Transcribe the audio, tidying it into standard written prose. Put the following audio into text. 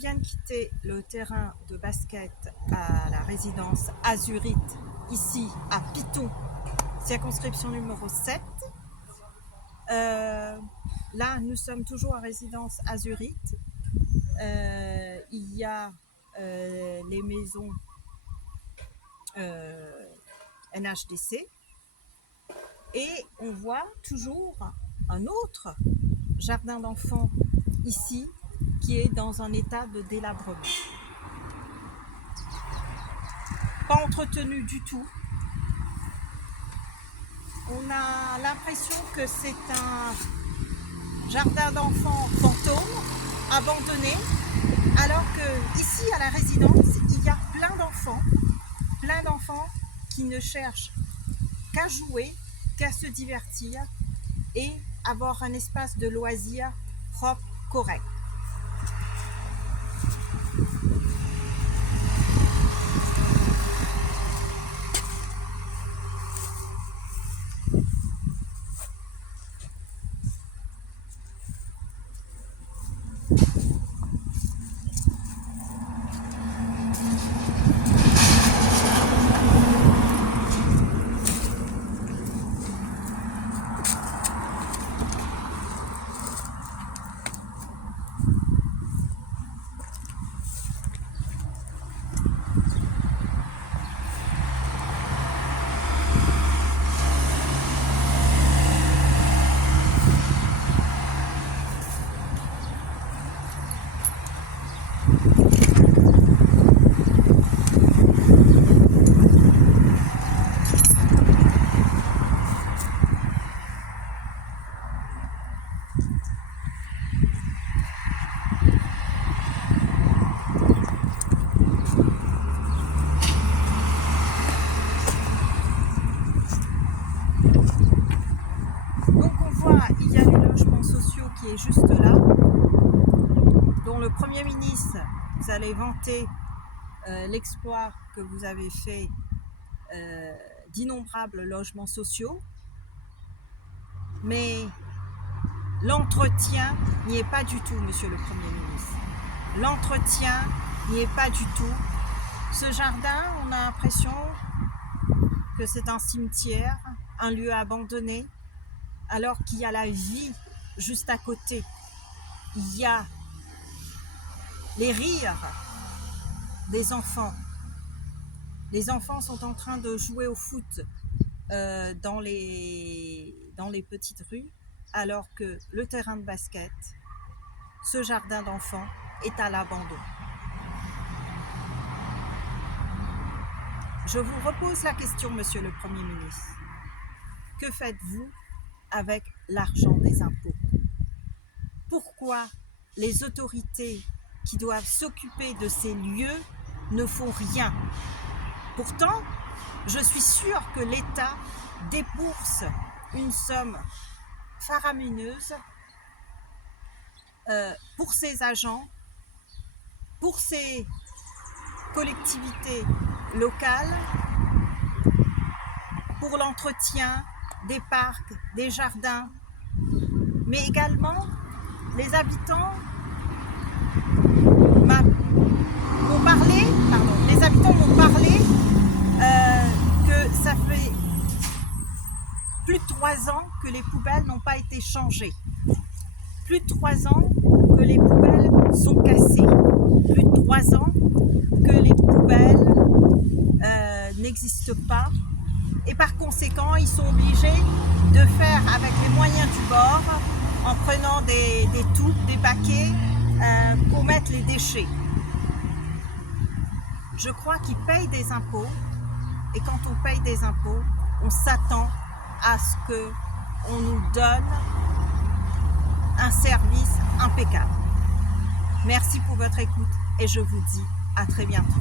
viens de quitter le terrain de basket à la résidence Azurite, ici à Piton, circonscription numéro 7. Là, nous sommes toujours à résidence Azurite. Il y a les maisons NHDC et on voit toujours un autre jardin d'enfants ici qui est dans un état de délabrement. Pas entretenu du tout. On a l'impression que c'est un jardin d'enfants fantôme, abandonné, alors que ici à la résidence, il y a plein d'enfants qui ne cherchent qu'à jouer, qu'à se divertir et avoir un espace de loisirs propre, correct. Donc on voit, il y a les logements sociaux qui est juste là, dont le Premier ministre, vous allez vanter l'exploit que vous avez fait d'innombrables logements sociaux, mais l'entretien n'y est pas du tout, Monsieur le Premier ministre. L'entretien n'y est pas du tout. Ce jardin, on a l'impression que c'est un cimetière, un lieu abandonné, alors qu'il y a la vie juste à côté. Il y a les rires des enfants. Les enfants sont en train de jouer au foot dans les petites rues, alors que le terrain de basket, ce jardin d'enfants, est à l'abandon. Je vous repose la question, Monsieur le Premier ministre. Que faites-vous avec l'argent des impôts? Pourquoi les autorités qui doivent s'occuper de ces lieux ne font rien? Pourtant, je suis sûre que l'État débourse une somme faramineuse pour ses agents, pour ses collectivités locales, pour l'entretien des parcs, des jardins, mais également les habitants m'ont parlé que ça fait plus de 3 ans que les poubelles n'ont pas été changées. Plus de 3 ans que les poubelles sont cassées. Plus de 3 ans que les poubelles n'existent pas. Et par conséquent, ils sont obligés de faire avec les moyens du bord, en prenant des tubes, des baquets, pour mettre les déchets. Je crois qu'ils payent des impôts, et quand on paye des impôts, on s'attend à ce qu'on nous donne un service impeccable. Merci pour votre écoute et je vous dis à très bientôt.